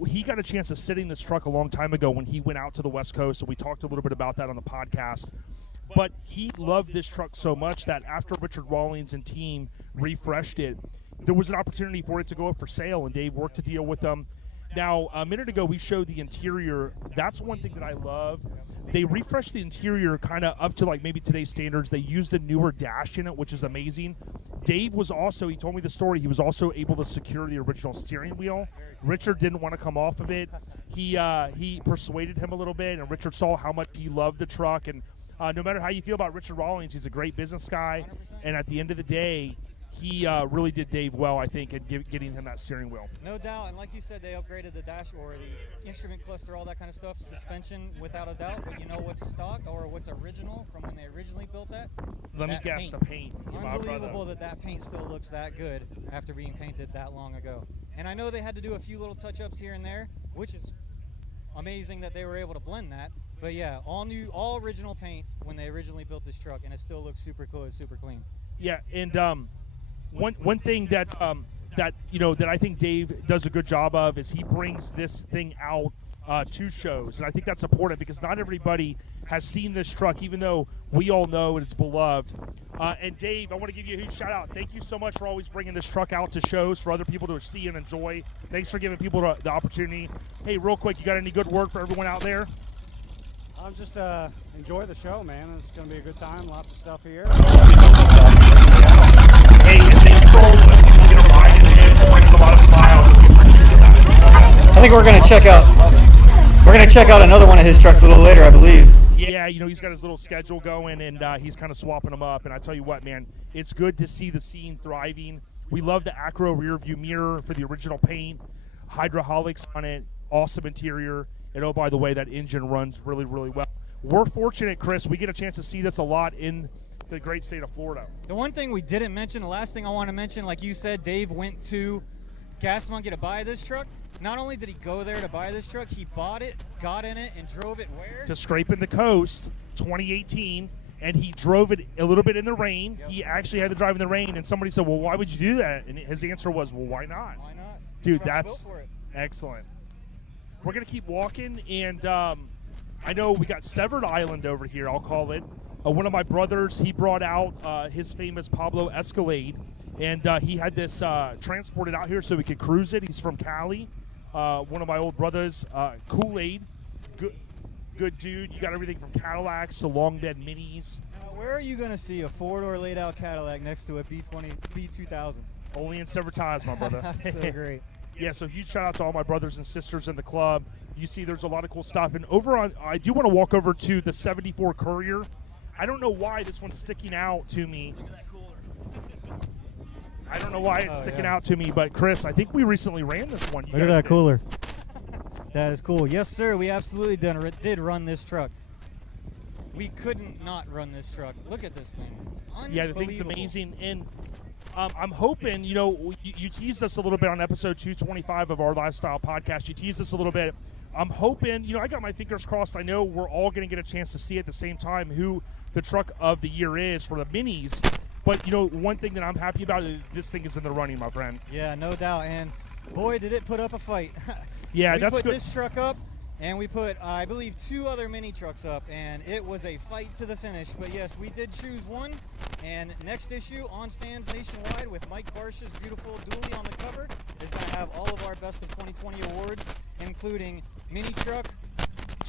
He got a chance of sitting this truck a long time ago when he went out to the West Coast, so we talked a little bit about that on the podcast. But he loved this truck so much that after Richard Rawlings and team refreshed it, there was an opportunity for it to go up for sale, and Dave worked to deal with them. Now, a minute ago, we showed the interior. That's one thing that I love. They refreshed the interior kind of up to like maybe today's standards. They used a newer dash in it, which is amazing. Dave was also, he told me the story, he was also able to secure the original steering wheel. Richard didn't want to come off of it. He persuaded him a little bit, and Richard saw how much he loved the truck. And no matter how you feel about Richard Rawlings, he's a great business guy. And at the end of the day, he really did Dave well, I think, in getting him that steering wheel. No doubt, and like you said, they upgraded the dash or the instrument cluster, all that kind of stuff, suspension without a doubt. But you know what's stock or what's original from when they originally built that? Let me guess, the paint. Unbelievable that paint still looks that good after being painted that long ago. And I know they had to do a few little touch-ups here and there, which is amazing that they were able to blend that. But yeah, all new, all original paint when they originally built this truck, and it still looks super cool, super clean. Yeah, and one thing that that I think Dave does a good job of is he brings this thing out to shows, and I think that's important because not everybody has seen this truck, even though we all know it's beloved. And Dave, I want to give you a huge shout out. Thank you so much for always bringing this truck out to shows for other people to see and enjoy. Thanks for giving people the opportunity. Hey, real quick, you got any good word for everyone out there? I'm just enjoy the show, man. It's going to be a good time. Lots of stuff here. Hey, and Dave Trolls, you get a ride in this, brings a lot of smiles. I think we're going to check out another one of his trucks a little later, I believe. Yeah, you know, he's got his little schedule going, and he's kind of swapping them up. And I tell you what, man, it's good to see the scene thriving. We love the Acro rear view mirror for the original paint, hydraulics on it, awesome interior. And oh, by the way, that engine runs really, really well. We're fortunate, Chris. We get a chance to see this a lot in the great state of Florida. The one thing we didn't mention, the last thing I want to mention, like you said, Dave went to Gas Monkey to buy this truck. Not only did he go there to buy this truck, he bought it, got in it, and drove it where? To Scraping the Coast, 2018. and he drove it a little bit in the rain. He actually had to drive in the rain, and somebody said, well, why would you do that? And his answer was, well, why not? Why not? Dude, Truck's that's built for it. excellent. We're going to keep walking, and I know we got Severed Island over here, I'll call it. One of my brothers, he brought out his famous Pablo Escalade, and he had this transported out here so we could cruise it. He's from Cali. One of my old brothers, Kool-Aid, good dude. You got everything from Cadillacs to long bed minis. Now, where are you going to see a four-door laid-out Cadillac next to a B2000? Only in Severed Ties, my brother. So great. Yeah, so huge shout out to all my brothers and sisters in the club. You see there's a lot of cool stuff. And over on, I do want to walk over to the 74 Courier. I don't know why this one's sticking out to me. I don't know why it's sticking out to me, but Chris, I think we recently ran this one. Look at that cooler. That is cool. Yes, sir, we absolutely did run this truck. We couldn't not run this truck. Look at this thing. Yeah, the thing's amazing. And I'm hoping, you know, you teased us a little bit on episode 225 of our Lifestyle podcast. You teased us a little bit. I'm hoping, you know, I got my fingers crossed. I know we're all going to get a chance to see at the same time who the truck of the year is for the minis. But, you know, one thing that I'm happy about is this thing is in the running, my friend. Yeah, no doubt. And, boy, did it put up a fight. Yeah, that's good. We put this truck up, and we put, I believe, 2 other mini trucks up, and it was a fight to the finish. But, yes, we did choose one. And next issue, on stands nationwide with Mike Barsh's beautiful dually on the cover, is going to have all of our Best of 2020 awards, including Mini Truck,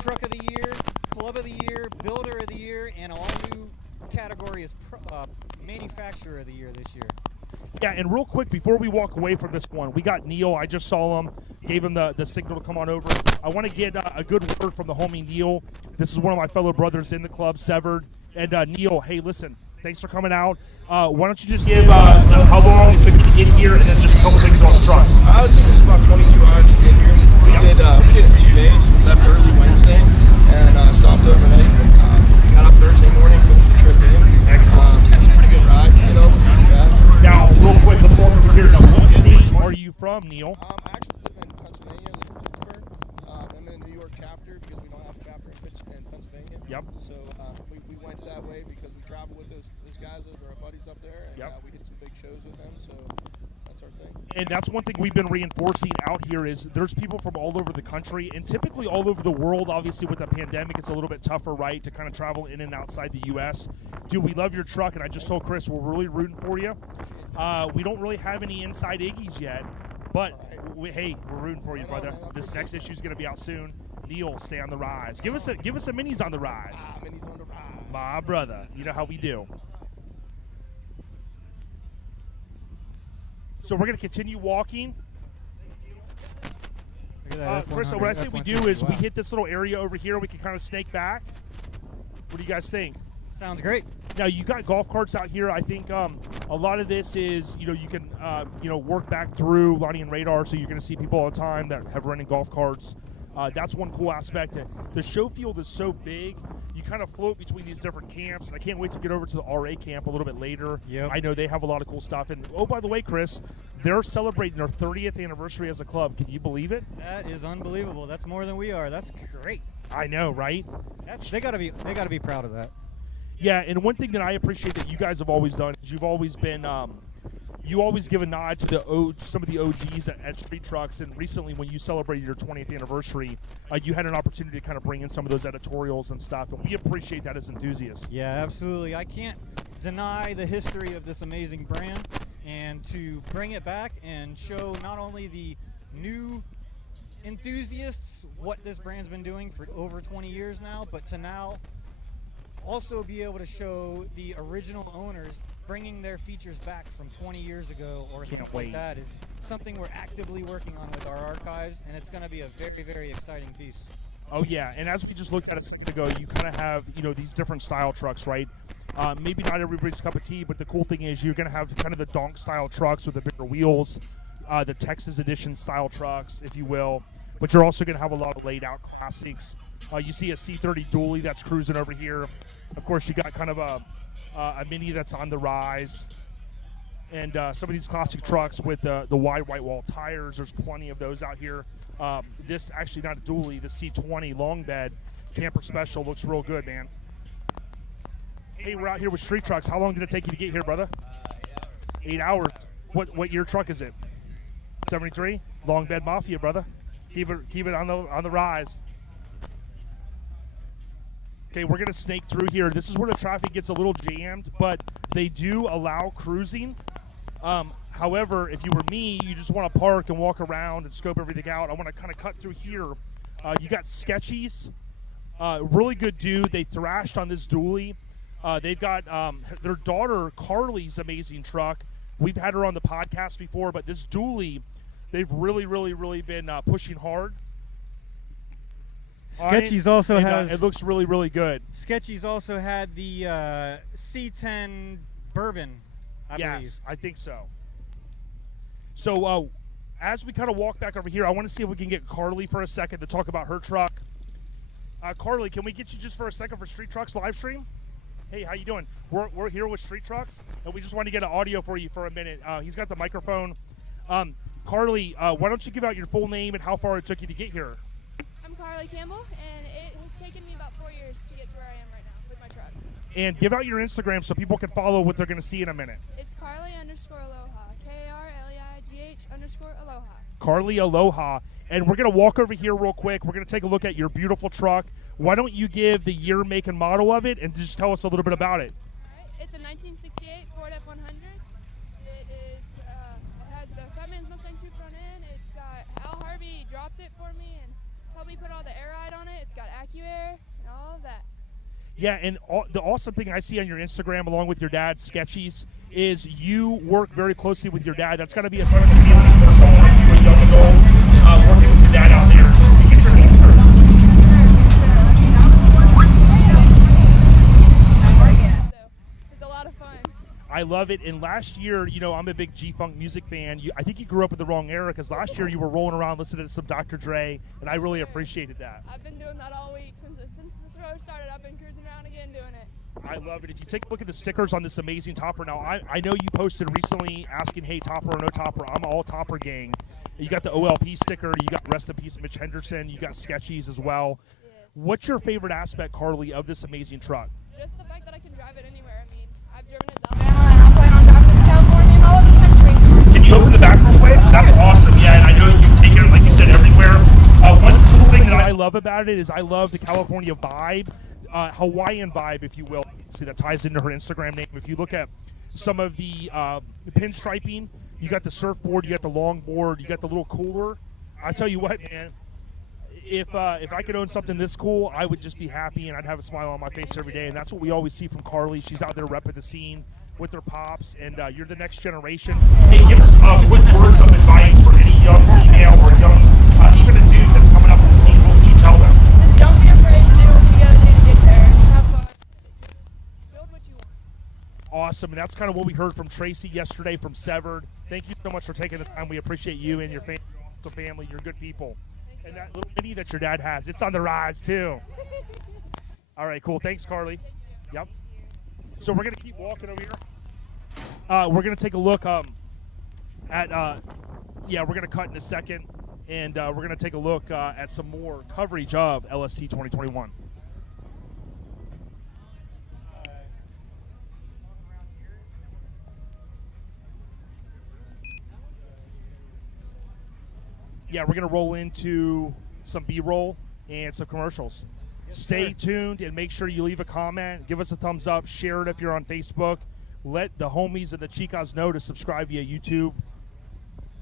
Truck of the Year, Club of the Year, Builder of the Year, and all new category is Manufacturer of the Year this year. Yeah, and real quick, before we walk away from this one, we got Neil. I just saw him, gave him the signal to come on over. I want to get a good word from the homie Neil. This is one of my fellow brothers in the club, Severed. And Neil, hey, listen, thanks for coming out. Why don't you just give how long it took to get here and then just a couple things on the truck? I was just about 22 hours to get here. We did it in 2 days. We left early Wednesday and stopped overnight. Got up Thursday morning, finished the trip in. Excellent. Pretty good ride, you know. Now, real quick, before we here, now, what state are you from, Neil? I actually live in Pennsylvania, live in Pittsburgh. I'm in the New York chapter because we don't have a chapter in Pennsylvania. Yep. So we went that way because we traveled with those guys. Those are our buddies up there. And we did some big shows with them. So that's our thing. And that's one thing we've been reinforcing out here is there's people from all over the country and typically all over the world. Obviously, with the pandemic, it's a little bit tougher, right, to kind of travel in and outside the U.S. Dude, we love your truck, and I just told Chris we're really rooting for you. We don't really have any inside Iggy's yet, but hey, we're rooting for you, brother. This next issue is going to be out soon. Neil, stay on the rise. Give us a minis on the rise. Minis on the rise. My brother, you know how we do. So we're going to continue walking. Chris, what I say we do is we hit this little area over here. We can kind of snake back. What do you guys think? Sounds great. Now, you got golf carts out here. I think a lot of this is, you can, work back through Lonnie and Radar, so you're going to see people all the time that have rented golf carts. That's one cool aspect. The show field is so big, you kind of float between these different camps, and I can't wait to get over to the RA camp a little bit later. Yep. I know they have a lot of cool stuff. And, oh, by the way, Chris, they're celebrating their 30th anniversary as a club. Can you believe it? That is unbelievable. That's more than we are. That's great. I know, right? They got to be proud of that. Yeah, and one thing that I appreciate that you guys have always done is you've always been you always give a nod to some of the OGs at Street Trucks, and recently when you celebrated your 20th anniversary, you had an opportunity to kind of bring in some of those editorials and stuff, and we appreciate that as enthusiasts. Yeah, absolutely. I can't deny the history of this amazing brand, and to bring it back and show not only the new enthusiasts what this brand's been doing for over 20 years now, but to now also be able to show the original owners bringing their features back from 20 years ago or something like that is something we're actively working on with our archives, and it's going to be a very, very exciting piece. Oh, yeah, and as we just looked at it a second ago, you kind of have, these different style trucks, right? Maybe not everybody's cup of tea, but the cool thing is you're going to have kind of the donk-style trucks with the bigger wheels, the Texas Edition style trucks, if you will, but you're also going to have a lot of laid-out classics. You see a C30 dually that's cruising over here. Of course, you got kind of a Mini that's on the rise. And some of these classic trucks with the wide white wall tires, there's plenty of those out here. This actually not a dually, the C20 long bed camper special looks real good, man. Hey, we're out here with street trucks. How long did it take you to get here, brother? 8 hours. What year truck is it? 73. Long bed mafia, brother. Keep it on the rise. Okay, we're gonna snake through here. This is where the traffic gets a little jammed, but they do allow cruising. However, if you were me, you just want to park and walk around and scope everything out. I want to kind of cut through here. You got Sketchies, really good dude. They thrashed on this dually. They've got their daughter Carly's amazing truck. We've had her on the podcast before, but this dually, they've really been pushing hard. Sketchies also has. It looks really good. Sketchies also had the C10 bourbon. Yes, I think so. So as we kind of walk back over here, I want to see if we can get Carly for a second to talk about her truck. Carly, can we get you just for a second for Street Trucks live stream? Hey, how you doing? We're here with Street Trucks, and we just want to get an audio for you for a minute. He's got the microphone. Carly, why don't you give out your full name and how far it took you to get here? I'm Carly Campbell, and it has taken me about 4 years to get to where I am right now with my truck. And give out your Instagram so people can follow what they're going to see in a minute. It's Carly_Aloha, KARLEIGH_Aloha. Carly Aloha. And we're going to walk over here real quick. We're going to take a look at your beautiful truck. Why don't you give the year, make, and model of it and just tell us a little bit about it? All right. It's a 1968 Ford F100. It has the Fatman's Mustang 2 front end. It's got Al Harvey dropped it for me and helped me put all the air ride on it. It's got AccuAir and all of that. Yeah, and the awesome thing I see on your Instagram along with your dad, Sketchies, is you work very closely with your dad. That's got to be a sense of feeling for someone like you, a young adult, working with your dad out there. Get your name first. It's a lot of fun. I love it. And last year, you know, I'm a big G-Funk music fan. I think you grew up in the wrong era because last year you were rolling around listening to some Dr. Dre, and I really appreciated that. I've been doing that all week since this road started. I've been cruising around again doing it. I love it. If you take a look at the stickers on this amazing topper now, I know you posted recently asking, hey, topper or no topper. I'm all topper gang. You got the OLP sticker. You got Rest in Peace Mitch Henderson. You got Sketchies as well. Yes. What's your favorite aspect, Carly, of this amazing truck? Just the fact that I can drive it anywhere. I mean, I've driven it to Alabama, and I plan on driving it to California and all over the country. Can you open the back real quick? That's awesome. Yeah, and I know you've taken it, like you said, everywhere. One cool thing that I love about it is I love the California vibe. Hawaiian vibe, if you will. See, that ties into her Instagram name. If you look at some of the pinstriping, you got the surfboard, you got the longboard, you got the little cooler. I tell you what, man, if I could own something this cool, I would just be happy and I'd have a smile on my face every day. And that's what we always see from Carly. She's out there repping the scene with her pops, and you're the next generation. Hey, give us quick words of advice for any young female or young, even a dude that's coming up in the scene. What would you tell them? Just don't be afraid to do what you gotta do to get there. Have fun. Build what you want. Awesome, and that's kind of what we heard from Tracy yesterday from Severed. Thank you so much for taking the time. We appreciate you and your family. You're good people. And that little mini that your dad has, it's on the rise too. All right, cool. Thanks, Carly. Yep. So we're gonna keep walking over here. We're gonna take a look at we're gonna cut in a second, and we're gonna take a look at some more coverage of LST 2021. Yeah, we're gonna roll into some B-roll and some commercials. Stay tuned and make sure you leave a comment, give us a thumbs up, share it if you're on Facebook. Let the homies and the chicas know to subscribe via YouTube.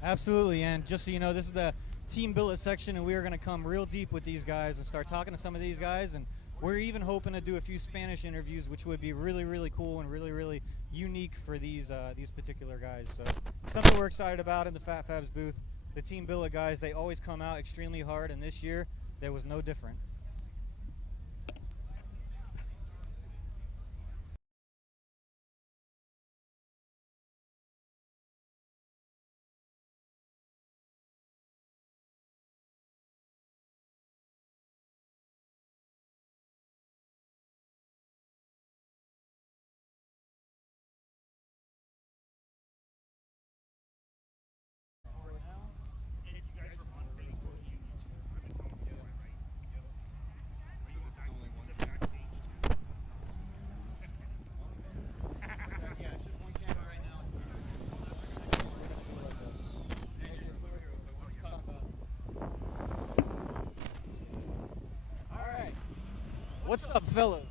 Absolutely, and just so you know, this is the Team Billet section, and we are going to come real deep with these guys and start talking to some of these guys, and we're even hoping to do a few Spanish interviews, which would be really cool and really unique for these particular guys. So something we're excited about in the Phat Phabz booth. The Team Billet guys, they always come out extremely hard, and this year there was no different. What's up, fellas?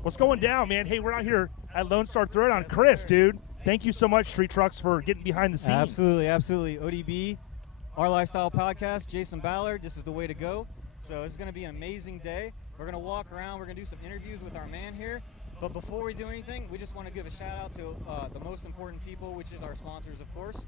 What's going down, man? Hey, we're out here at Lone Star Throwdown. Chris, dude, thank you so much, Street Trucks, for getting behind the scenes. Absolutely, absolutely. ODB, Our Lifestyle Podcast, Jason Ballard, this is the way to go. So it's going to be an amazing day. We're going to walk around. We're going to do some interviews with our man here. But before we do anything, we just want to give a shout out to the most important people, which is our sponsors, of course.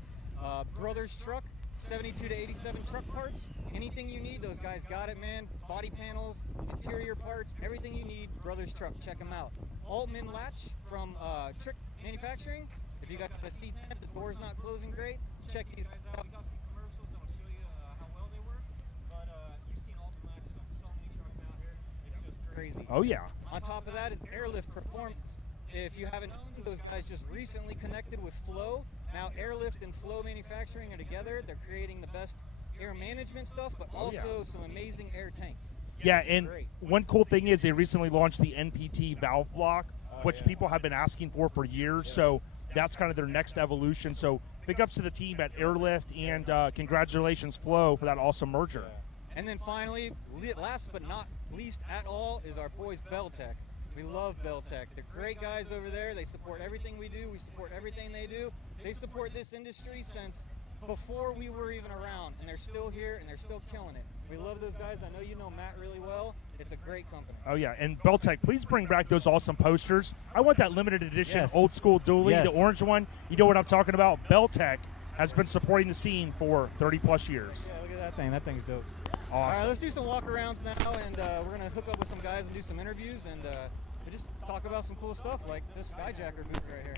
Brothers Truck, 72 to 87 truck parts. Anything you need, those guys got it, man. Body panels, interior parts, everything you need, Brothers Truck. Check them out. Altman Latch from Trick Manufacturing. If you got the seat, the door's not closing great, check these guys out. We got some commercials that'll show you how well they work. But you've seen all the latches on so many trucks out here. It's just crazy. Oh, yeah. On top of that is Airlift Performance. If you haven't known, those guys just recently connected with Flow. Now Airlift and Flow Manufacturing are together. They're creating the best air management stuff, but also some amazing air tanks. Yeah, and one cool thing is they recently launched the NPT valve block, which people have been asking for years. So that's kind of their next evolution. So big ups to the team at Airlift, and congratulations, Flow, for that awesome merger. And then finally, last but not least at all, is our boys Beltec. We love Beltec. They're great guys over there. They support everything we do. We support everything they do. They support this industry since before we were even around, and they're still here, and they're still killing it. We love those guys. I know you know Matt really well. It's a great company. Oh, yeah. And Beltec, please bring back those awesome posters. I want that limited edition old school dually, the orange one. You know what I'm talking about? Beltec has been supporting the scene for 30-plus years. Yeah, look at that thing. That thing's dope. Awesome. All right, let's do some walk-arounds now, and we're going to hook up with some guys and do some interviews, and just talk about some cool stuff like this Skyjacker booth right here.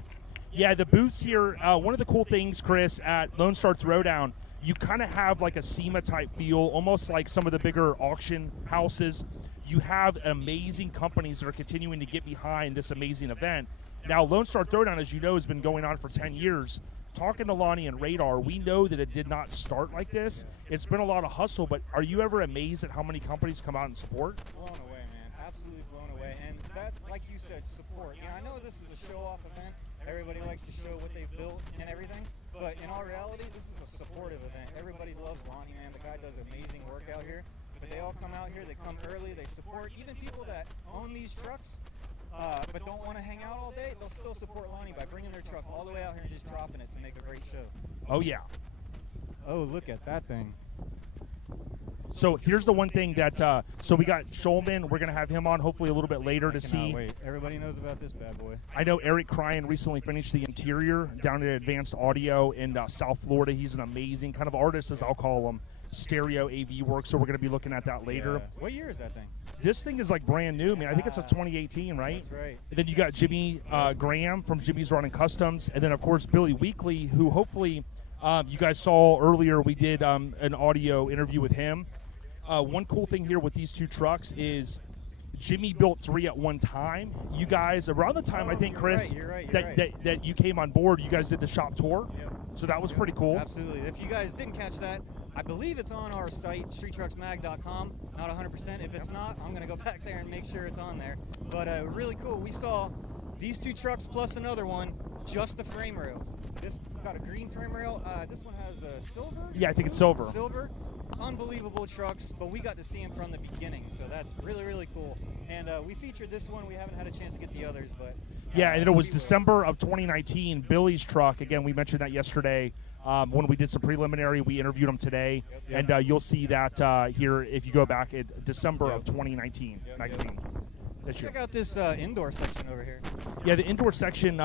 Yeah, the booths here, one of the cool things, Chris, at Lone Star Throwdown, you kind of have like a SEMA-type feel, almost like some of the bigger auction houses. You have amazing companies that are continuing to get behind this amazing event. Now, Lone Star Throwdown, as you know, has been going on for 10 years. Talking to Lonnie and Radar, we know that it did not start like this. It's been a lot of hustle, but are you ever amazed at how many companies come out and support? Blown away, man. Absolutely blown away. And that, like you said, support. You know, I know this is a show-off event. Everybody likes to show what they've built and everything. But in all reality, this is a supportive event. Everybody loves Lonnie, man. The guy does amazing work out here. But they all come out here. They come early. They support. Even people that own these trucks but don't want to hang out all day, they'll still support Lonnie by bringing their truck all the way out here and just dropping it to make a great show. Oh, yeah. Oh, look at that thing. So here's the one thing that, so we got Schulman. We're going to have him on hopefully a little bit later to see. Wait, everybody knows about this bad boy. I know Eric Cryan recently finished the interior down at Advanced Audio in South Florida. He's an amazing kind of artist, as I'll call him, stereo AV work. So we're going to be looking at that later. Yeah. What year is that thing? This thing is like brand new, man. I think it's a 2018, right? That's right. And then you got Jimmy Graham from Jimmy's Running Customs. And then, of course, Billy Weekly, who hopefully you guys saw earlier. We did an audio interview with him. One cool thing here with these two trucks is Jimmy built 3 at one time. You guys, around the time, I think, Chris, that you came on board, you guys did the shop tour. Yep. So that was pretty cool. Absolutely. If you guys didn't catch that, I believe it's on our site, streettrucksmag.com. Not 100%. If it's not, I'm going to go back there and make sure it's on there. But really cool. We saw these 2 trucks plus another one, just the frame rail. This got a green frame rail. This one has a silver? Yeah, I think it's silver. Silver. Unbelievable trucks, but we got to see them from the beginning, so that's really, really cool. And we featured this one. We haven't had a chance to get the others, but yeah, and it was December of 2019. Billy's truck, again, we mentioned that yesterday when we did some preliminary. We interviewed him today, and you'll see that here if you go back at December of 2019 magazine. Check out this indoor section over here. Yeah, the indoor section,